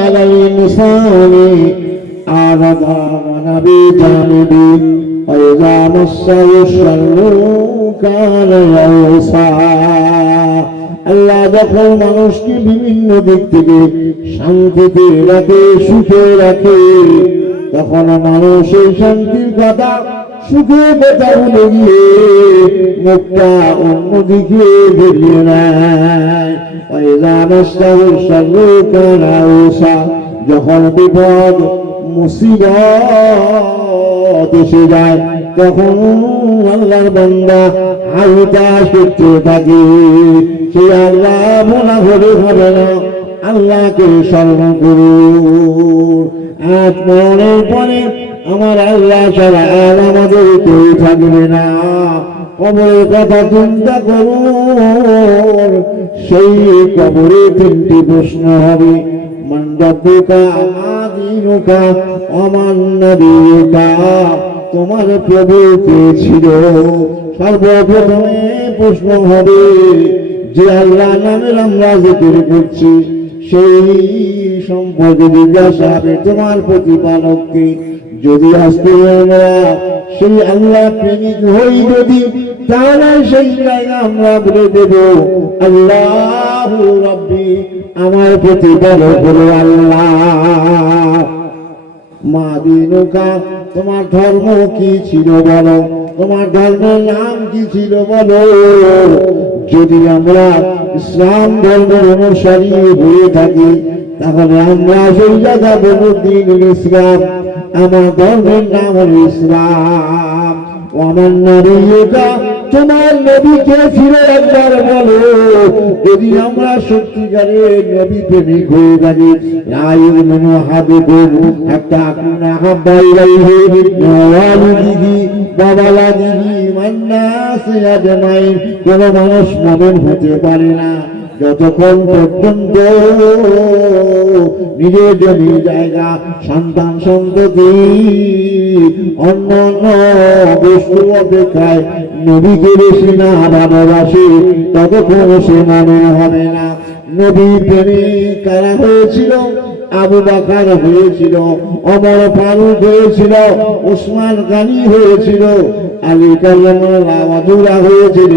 على اللسان أعرض بجانبي وإذا مسه الشر كان يئوسا আল্লাহ যখন মানুষকে বিভিন্ন দিক থেকে শান্তিতে রাখে, সুখে রাখে, তখন মানুষ এই শান্তির কথা, সুখে কথা বলে গিয়ে মুখটা অন্যদিকে ঘুরিয়ে নেয়। যখন বিপদ মুসিবত এসে যায় তখন আল্লাহর বান্দা হাইটা করতে থাকে। সে আল্লাহ মনে করে হবে না, আল্লাহকে স্মরণ করুন। আজ মরণের পরে আমার আল্লাহ ছাড়া আর আমাদের কেউ থাকবে না। কবরের কথা চিন্তা করুন, সেই কবরে তিনটি প্রশ্ন হবে। মান রাব্বুকা মা দীনুকা ওমান নবিয়ুকা, তোমার প্রভু কে ছিল? সর্বপ্রথমে প্রশ্ন হবে যে আল্লাহ নামের আমরা জিকির করছি সেই সম্পর্কে জিজ্ঞাসা হবে তোমার প্রতিপালক কে। যদি আজকে আমরা সেই আল্লাহ প্রেমিক হই যদি, তাহলে সেই জায়গা আমরা বলে দেব আল্লাহু রাব্বি, আমার প্রতিপালক হলো আল্লাহ। মা দীনুকা, তোমার ধর্ম কি ছিল বলো, তোমার ধর্মের নাম কি ছিল বলো। যদি আমরা ইসলাম ধর্মের অনুসারী হয়ে থাকি তাহলে আমরা সেই জায়গা বলব দ্বীনুল ইসলাম, আমার ধর্মের নাম হল ইসলাম। আমার নবিয়ুকা, তোমার নবী কে ছিল একবার বলো। যদি আমরা সত্যিকারের নবী প্রেমিক হয়ে থাকি, লা ইউমিনু আহাদুকুম হাত্তা আকুনা হাব্বা ইলাইহি মিন ওয়ালিদিহি ওয়া ওয়ালাদিহি ওয়ান নাসি আজমাইন, কোন মানুষ মুমিন হতে পারে না যতক্ষণ পর্যন্ত নিজের জমি জায়গা, সন্তান সন্ততি, অন্যান্য বস্তু অপেক্ষায় নবীকে বেশি না ভালোবাসে ততক্ষণ সে মুমিন হবে না। নবী প্রেমিক কারা হয়েছিল? আবু বকর হয়েছিল, ওমর ফারুক হয়েছিল, ওসমান গনি হয়েছিল, আলী কাল্লামাল্লাহ ওয়াজুরা হয়েছিল,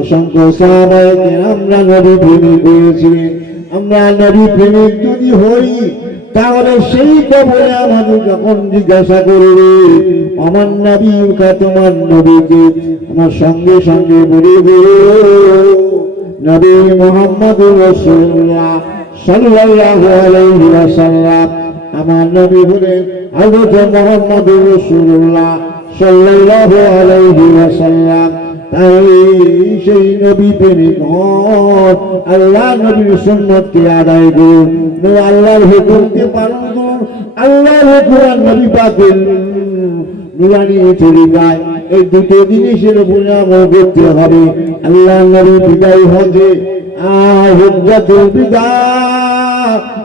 অসংখ্য সাহাবায়ে কেরামরা নবী প্রেমিক হয়েছিলেন। আমরা নবী প্রেমিক যদি হই তাহলে সেই কবরে আমাদের যখন জিজ্ঞাসা করবে আমার নবিয়ুকা, তোমার নবীকে, আমার সঙ্গে সঙ্গে বলবে নবী মুহাম্মদুর রাসূলুল্লাহ সাল্লাল্লাহু আলাইহি ওয়াসাল্লাম। আমার নবী হলেন হযরত মুহাম্মদুর রাসূলুল্লাহ সাল্লাল্লাহু আলাইহি ওয়াসাল্লাম। তাই সেই নবী প্রেমিক হন, আল্লাহ নবীর সুন্নতকে আদায় করুন, আল্লাহর হুকুমকে পালন করুন, আল্লাহর হুকুম আর নবী পাকের নুরানি তরিকায় এই দুটো জিনিসের উপরে আমল করতে হবে। আল্লাহ নবী বিদায় হজে হুজ্জাতুল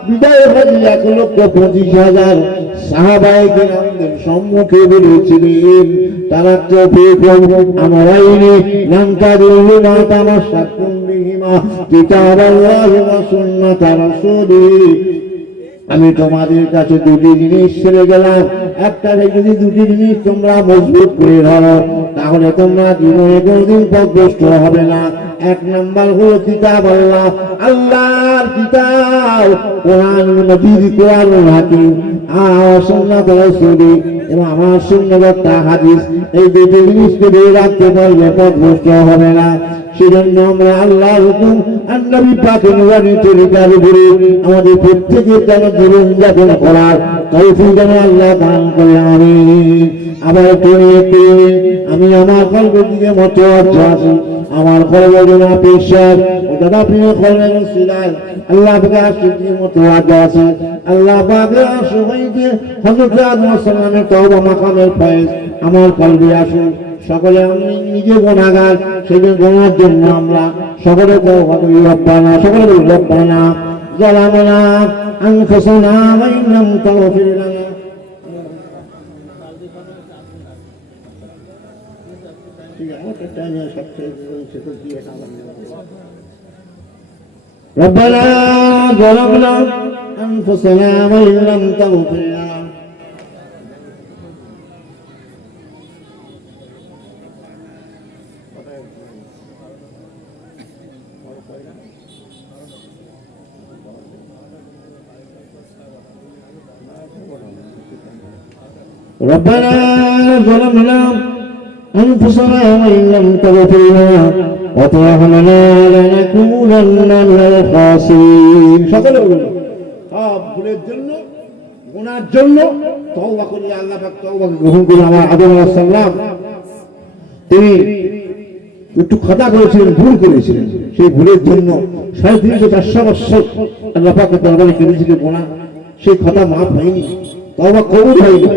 বিদায় হজে 1,25,000 সাহাবায়ে কেরামদের সম্মুখে বলেছিলেন তারাক্তু ফীকুম আমরাইনি লান তাদিল্লু মা তামাসসাকতুম বিহিমা কিতাবাল্লাহি ওয়া সুন্নাতা রাসূলিহি। আমি তোমাদের কাছে দুটি জিনিস ছেড়ে গেলাম, একটা যদি দুটি জিনিস তোমরা মজবুত করে ধরো তাহলে তোমরা জীবনে কোনদিন পথভ্রষ্ট হবে না। এক নাম্বার হলো কিতাব আল্লাহ, আল্লাহর কিতাব কোরআন মাজিদ, কোরআনুল হাকিম, আর সুন্নাত রাসূলি এবং আমার সুন্নাত হাদিস। এই দুটি জিনিসকে ধরে রাখতে পারলে পথভ্রষ্ট হবে না। সেজন্য আমরা আল্লাহর হুকুম আর নবী পাকের নুরানি তরিকার উপরে আমাদের প্রত্যেকের যেন জীবন যাপন করার তৌফিক যেন আল্লাহ দান করে। আমিন। আবার আমি আমার কলবের দিকে মতওয়াজ্জহ আছি, আমার কলবের জন্য পেশার দাদা প্রিয় কলবের সিলাই আল্লাহ পাকের আশিক দিয়ে মতওয়াজ্জহ আছে। আল্লাহ পাকের আশিক হইতে হযরত আদম আলাইহিস সালামের তওবা মাকামের ফয়েজ আমার কলবে আসুন। সকলে আমি নিজে গুনাহগার, সেই গুনার জন্য আমরা সকলে তওবা করি। রব্বানা, সকলে বলি রব্বানা যালামনা আনফুসানা ওয়া ইন লাম তাগফির লানা ربنا ظلمنا أنفسنا وإن لم تغفر لنا ربنا ظلمنا أنفسنا وإن لم تغفر لنا وترحمنا لنكونن من الخاسرين সকলে বলুন সব ভুলের জন্য গুনার জন্য তওবা করি আল্লাহ পাক তওবা গ্রহণ করে আমার আদম আলাইহিস সালাম তিনি একটু খতা করেছিলেন ভুল করেছিলেন সেই ভুলের জন্য 350 বছর আল্লাহ পাকের দরবারে কেঁদেছিলেন গুনাহ সেই খতা মাফ হয়নি তওবা কবুল হয়নি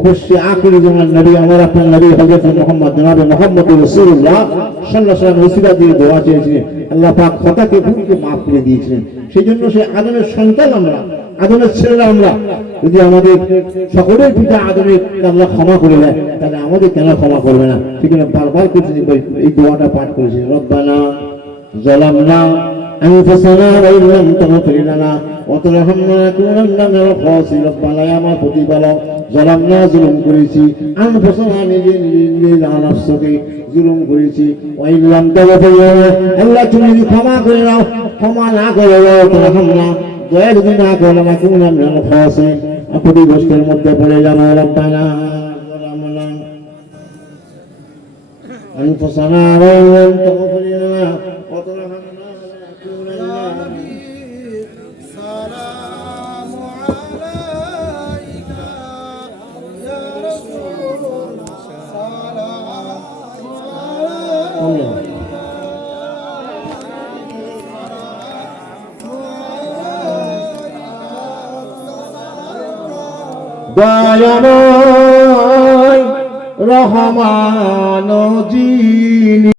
অবশ্যই আখিরি জামানার নবী আমার আপনার নবী হযরত মুহাম্মদ জনাবে মুহাম্মদ রাসূলুল্লাহ সাল্লাল্লাহু আলাইহি ওয়াসাল্লাম ওসিলা দিয়ে দোয়া চেয়েছিলেন আল্লাহ পাক খতাকে ভুলকে maaf করে দিয়েছিলেন সেজন্য সেই আদমের সন্তান আমরা আদমের ছেলেরা আমরা যদি আমাদের সকলের পিতা আদমের আল্লাহ ক্ষমা করে দেয় তাহলে আমাদের কেন ক্ষমা করবে না ঠিক না বারবার করতে এই দোয়াটা পাঠ করেছি রব্বানা যালামনা أنفسنا وإن لم تغفر لنا وترحمنا لنكونن من الخاسرين ربنا يا ما প্রতিপালক যালামনা জুলুম করেছি আনফুসানা নিজে নফসকে জুলুম করেছি ওয়াইন লাম তাগফির লানা আল্লাহ তুমি যদি ক্ষমা করে দাও ক্ষমা না করে দাও তারহামনা দয়া যদি না করো লাকুনা মিনাল খাসিরিন ক্ষতিগ্রস্তের মধ্যে পড়ে যাবো রব্বানা যালামনা আনফুসানা ওয়াইন লাম তাগফির লানা وترحمنا দয়াময় রহমান যিনি